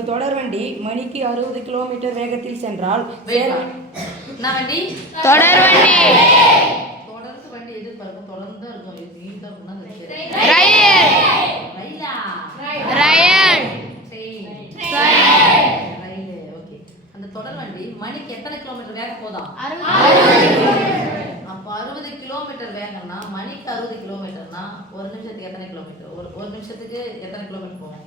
ஒரு தொடர் வண்டி மணிக்கு 60 கிலோமீட்டர் வேகத்தில் சென்றால் தொடர் வண்டி எதிர்பார்க்கும் தொடர்ந்து இருக்கும் அந்த தொடர் வண்டி மணிக்கு எத்தனை கிலோமீட்டர் வேகம் போதா? அப்ப 60 கிலோமீட்டர் வேகம்னா மணிக்கு 60 கிலோமீட்டர்னா ஒரு நிமிஷத்துக்கு எத்தனை கிலோமீட்டர்? ஒரு நிமிஷத்துக்கு எத்தனை கிலோமீட்டர் போகும்?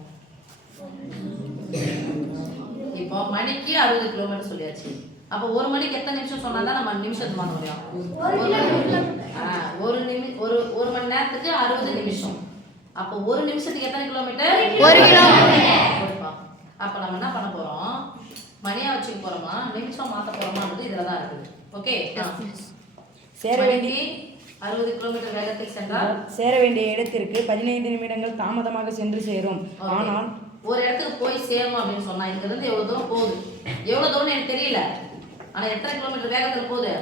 இப்போ மணிக்கு 60 கிலோமீட்டர் சொல்லியாச்சு. அப்ப ஒரு மணிக்கு எத்தனை நிமிஷம் சொன்னாதான் நம்ம நிமிஷத்துக்கு மாற்ற முடியும். ஒரு மணி நேரத்துக்கு 60 நிமிஷம். அப்ப ஒரு நிமிஷத்துக்கு எத்தனை கிலோமீட்டர்? 1 கிலோமீட்டர். அப்ப நம்ம என்ன பண்ண போறோம்? மணியா வச்சுக்க போறோமா நிமிஷம் மாத்த போறோமான்றது இதுலதான் இருக்குது. ஓகே, சேர வேண்டிய 60 கிலோமீட்டர் வேகத்தில் சென்றால் சேர வேண்டிய இடத்திற்கு 15 நிமிடங்கள் தாமதமாக சென்று சேரும். ஆனால் ஒரு இடத்துக்கு போய் சேரணும் அப்படின்னு சொன்னா இங்க இருந்து எவ்வளவு தூரம் போகுது? எவ்வளவு தூரம் எனக்கு தெரியல, ஆனா எத்தனை கிலோமீட்டர் வேகத்துல போகுது?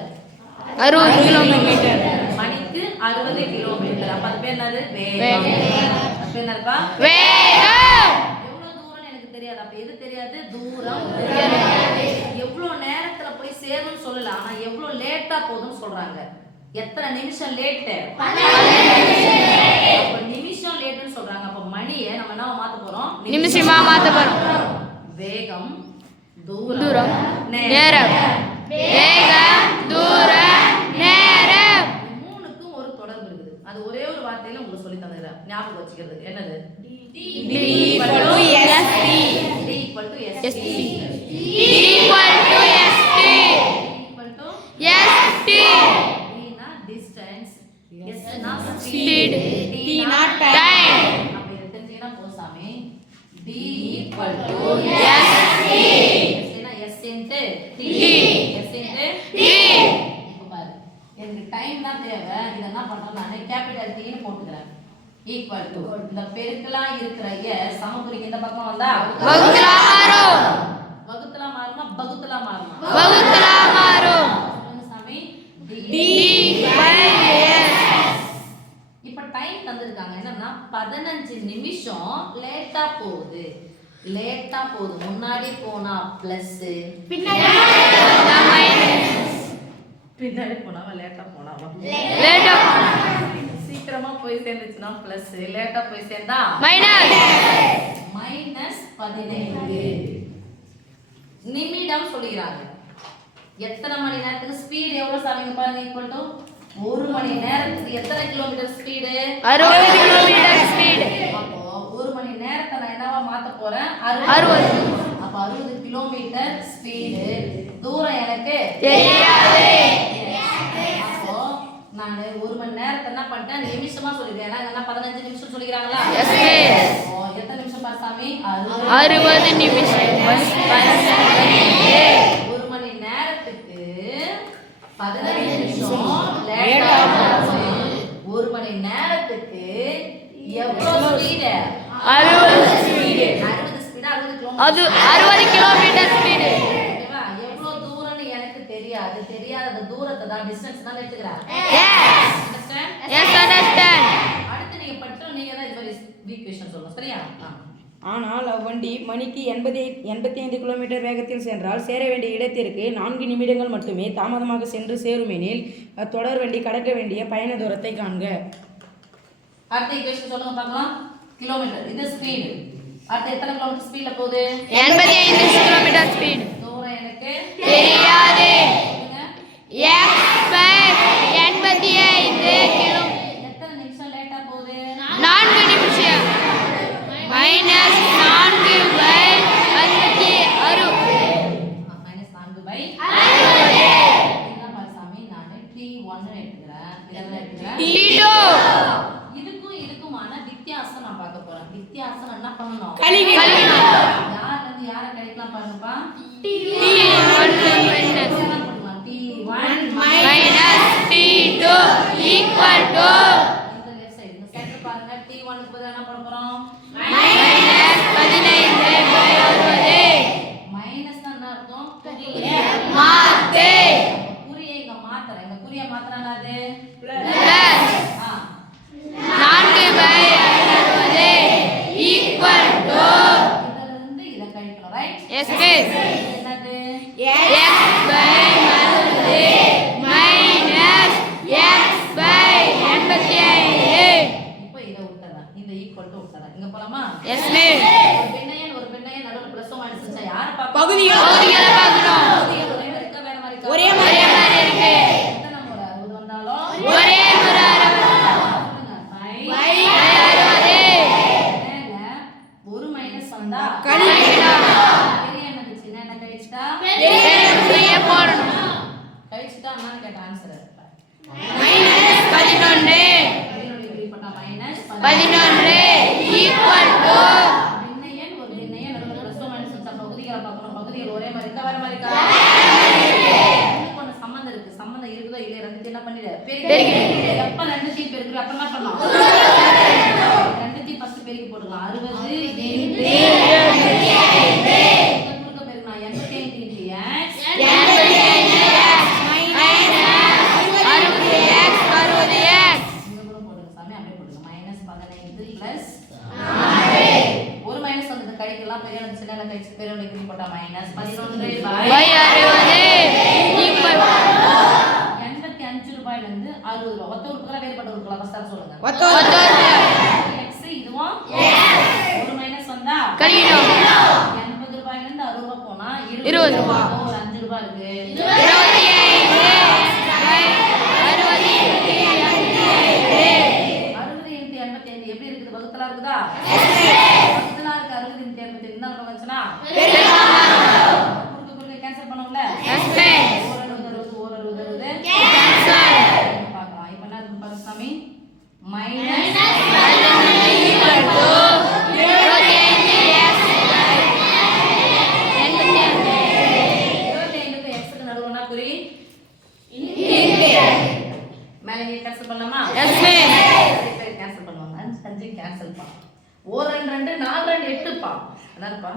60 கிலோமீட்டர். மணிக்கு 60 கிலோமீட்டர். அப்ப அது பேர் என்னது? வேகம். அது பேர் என்னப்பா? வேகம். எவ்வளவு தூரம் எனக்கு தெரியாது. அப்ப எது தெரியாது? தூரம். எவ்வளவு நேரத்துல போய் சேரும்னு சொல்லல, ஆனா எவ்வளவு லேட்டா போகுதுன்னு சொல்றாங்க. எத்தனை நிமிஷம் லேட்? அப்ப நிமிஷம் லேட்னு சொல்றாங்க. அப்ப மணியை நம்ம என்ன மாத்த போறோம்? நிமிஷமா மாத்த போறோம். வேகம், தூரம், நேரம். வேகம், தூரம், நேரம். மூணுக்கும் ஒரு தொடர்பு இருக்குது. அது ஒரே ஒரு வார்த்தையில உங்களுக்கு சொல்லி தந்துறேன், ஞாபகம் வச்சுக்கிறது. என்னது? D equal to ST. D equal to ST. D equal to ST. ST. D na distance, S na Speed. T na time. time. அப்ப இது தெரிஞ்சீங்கன்னா போசாமி D equal to ST. என்ன? S into T. S into T. இப்ப பாரு, எனக்கு time தான் தேவை. இத என்ன பண்றேன்? நான் கேபிட்டல் T ன்னு போட்டுக்கிறேன். ஈக்குவல் டு இந்த பெருக்கலா இருக்கிற s சமக்குறிக்கு இந்த பக்கம் வந்தா வகுத்தலா மாறும். வகுத்தலா மாறுமா? பகுத்தலா மாறுமா? வகுத்தலா மாறும். சொல்லுங்க சாமி. D by S. இப்ப டைம் தந்திருக்காங்க என்னன்னா 15 நிமிஷம் லேட்டா போகுது. லேட்டா போகுது. முன்னாடி போனா பிளஸ், பின்னாடி மைனஸ். பின்னாடி போனா லேட்டா போனா லேட்டா சீக்கிரமா போய் சேர்ந்துச்சுன்னா பிளஸ், லேட்டா போய் சேர்ந்தா மைனஸ். மைனஸ் 15 நிமிடம் சொல்லிக்கிறாங்க. எத்தனை மணி நேரத்துக்கு ஸ்பீட் எவ்வளவு சாமிங்க பாருங்க? ஈக்குவல் டு ஒரு மணி நேரத்துக்கு எத்தனை கிலோமீட்டர் ஸ்பீடு? 60 kilometre speed. அப்போ ஒரு மணி நேரத்தை நான் என்னவா மாத்த போறேன்? 60. அப்ப 60 கிலோமீட்டர் ஸ்பீடு. தூரம் எனக்கு தெரியாது. அப்போ நான் ஒரு மணி நேரத்தை என்ன பண்ணிட்டேன்? நிமிஷமா சொல்லிட்டேன். ஏன்னா 15 நிமிஷம் சொல்லிக்கிறாங்களா? எஸ். எத்தனை நிமிஷம் பாரு சாமி? 60 நிமிஷம். ஒரு மணி நேரத்துக்கு 15 நிமிஷம் லேட்டா போகுது. ஒரு மணி நேரத்துக்கு எவ்வளவு ஸ்பீடு? 60 ஸ்பீடு. 60 speed 60 kilometre. அது 60 கிலோமீட்டர் ஸ்பீடு. ஓகேவா? எவ்வளவு தூரம்னு எனக்கு தெரியாது. தெரியாத தூரத்தை தான் டிஸ்டன்ஸ் தான் எடுத்துக்கிறேன். எஸ். அண்டர்ஸ்டாண்ட்? Yes understand. அடுத்து நீங்க படிச்சா நீங்க தான் இது மாதிரி ஈக்குவேஷன் சொல்லணும். சரியா? ஆனால் அவ்வண்டி மணிக்கு 85 கிலோமீட்டர் வேகத்தில் சென்றால் சேர வேண்டிய இடத்திற்கு 4 நிமிடங்கள் மட்டுமே தாமதமாக சென்று சேருமெனில் தொடர் வண்டி கடக்க வேண்டிய பயண தூரத்தை காண்க. அடுத்த ஈக்குவேஷன் சொல்லுங்க பார்க்கலாம். கிலோமீட்டர் இது ஸ்பீடு. அடுத்து எத்தனை கிலோமீட்டர் ஸ்பீட்ல போகுது? 85 கிலோமீட்டர் ஸ்பீடு. தூரம் எனக்கு தெரியாது. சொல்லுங்க. x by 85 kilo. எத்தனை நிமிஷம் லேட்டா போகுது? 4 நிமிஷம். Minus 4 by 56. Minus 4 by 60. இதெல்லாம் பாரு சாமி, நான் T1 எடுத்துக்கிறேன். இதெல்லாம் எடுத்துக்கிறேன். T2. இதுக்குமான வித்தியாசம் நான் பார்க்க போறேன். வித்தியாசம் என்ன பண்ணணும்? கழிக்கணும். யார்ல இருந்து யாரை கழிக்கலாம் பாருங்கப்பா. T1 minus T1 minus T2 equal to இந்த லெஃப்ட் சைடு இந்த சென்டர் பாருங்க. T1 க்கு பதிலா என்ன பண்ண போறோம்? minus 15 by 60. மைனஸ் தான் என்ன அர்த்தம்? மாத்து. குறியை இங்க மாத்துறேன். இந்த குறியை மாத்துறா என்னது? plus 4 by 60 equal to இதுல இருந்து இத கழிக்கணும் ரைட் எஸ் மிஸ் என்னது x by 60 minus x by 85 இப்போ இத விட்டறேன் இந்த ஈக்குவல் டு விட்டறேன் இங்க போலாமா எஸ் மிஸ் ஒரு பெண்ணையன் நடுவுல பிளஸ் மைனஸ் வச்சா யார பார்க்கணும் பகுதிகள் பகுதிகளை பார்க்கணும் பகுதிகள் ஒரே மாதிரி இருக்கா வேற மாதிரி இருக்கா ஒரே ஒரே மாதிரி இருக்கு எத்தனை முறை 60 வந்தாலும் ஒரே ஒரு 60 பை by 60 மேல ஒரு மைனஸ் வந்தா கழிக்கணும் பெரிய என்னது சின்ன என்ன கழிச்சிட்டா பெரிய போடணும் கழிச்சிட்டா நான் கேட்ட answer minus 11 minus 11 equal to பின்னையன் ஒரு பின்னையன் நடுவுல பிளஸ் மைனஸ் வச்சா பகுதிகளை பார்க்கணும் பகுதிகள் ஒரே மாதிரி இருக்கா வேற மாதிரி இருக்கா இதுக்கு ஒண்ணு சம்பந்தம் இருக்கு சம்பந்தம் இருக்குதோ இல்லையா ரெண்டுத்தையும் என்ன பண்ணிடு பெருக்கி எப்ப ரெண்டுத்தையும் பெருக்குற அப்ப என்ன பண்ணலாம் ரெண்டுத்தையும் ஃபர்ஸ்ட் பெருக்கி போட்டுக்கலாம் 60 இன்டு குறுக்க பெருக்கலாம் 85 இன்டு x 60x 60x இங்க கூட போடுங்க சாமி அப்படியே போடுங்க மைனஸ் 15 பிளஸ் ஒரு மைனஸ் வந்து கழிக்கலாம் பெரிய சின்ன கழிச்சு பெரிய டிகிரி போட்டா மைனஸ் 11 by 60 ஈக்குவல் 85 ரூபாயில இருந்து 60 ரூபாய் ஒத்த உறுப்புகளா வேறுபட்ட உறுப்புகளா ஃபர்ஸ்ட் சொல்லுங்க x இதுவும் ஒரு மைனஸ் வந்தா கழிக்கணும் 80 ரூபாயில இருந்து 60 ரூபாய் போனா 20 ரூபாய். ஒரு 5 ரூபாய் இருக்கு 60 இன்டு 85 எப்படி இருக்குது வகுத்தலா இருக்குதா வகுத்தலா இருக்கு 60 இன்டு 85 என்ன பண்ண வந்துச்சுனா குறுக்கு குறுக்கு கேன்சல் பண்ணுவோம்ல ஒரு 60 பார்க்கலாம் இப்போ என்ன இருக்கு பாருங்க சாமி மைனஸ் 25 x க்கு நடுவுல என்ன குறி மேலே நீ கேன்சல் பண்ணலாமா கேன்சல் பண்ணுவாங்க 5 கேன்சல் பண்ணலாம் ஒரு 2 2 4 2 8 பா அதான்ப்பா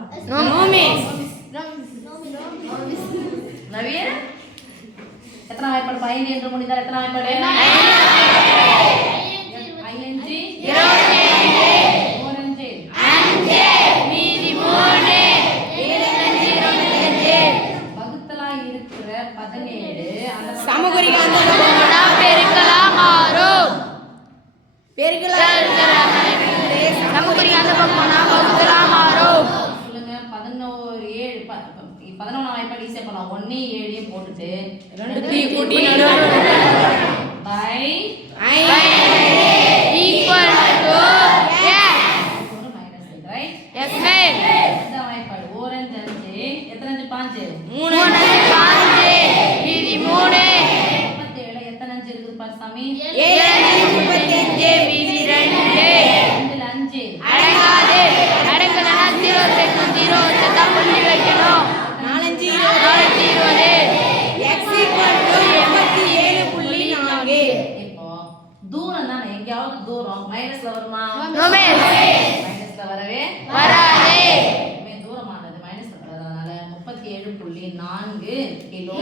நவீன் எத்தனை வாய்ப்பாடு 5 என்று முடிந்தால் எத்தனை வாய்ப்பாடு 5 வகுத்தலா இருக்கிற 17 அந்த சமகுறிகள் அந்த பெருக்கலாம் மாறும் பெருகலாம் சமக்குறி அந்த பக்கம்னா வகுத்தலாம் மாறும் சொல்லுங்க 11 வாய்ப்பாடு ஈஸியா பண்ணலாம் 1 7 போட்டுட்டு ரெண்டுத்தையும் கூட்டி பை ஈக்குவல் டு ஒரு மைனஸ் ரைட் எஸ் மிஸ் இந்த வாய்ப்பாடு ஓரஞ்சு 5 எத்தனை 5 3 5 மீதி 3 37 எத்தனை 5 இருக்குது பாரு சாமி 35 மீதி 2 2ல 5 அடங்காது அடங்கலனா 0 செட் 0 செட்டா பண்ணி வைக்கணும் 4 20 x = 87.4 இப்போ தூரம் தானே எங்கயாவது தூரம் மைனஸ்ல வருமா நோமேஸ் மைனஸ்ல வரவே வராதே தூரமானது மைனஸ்ல வரதுனால 37.4 கிலோ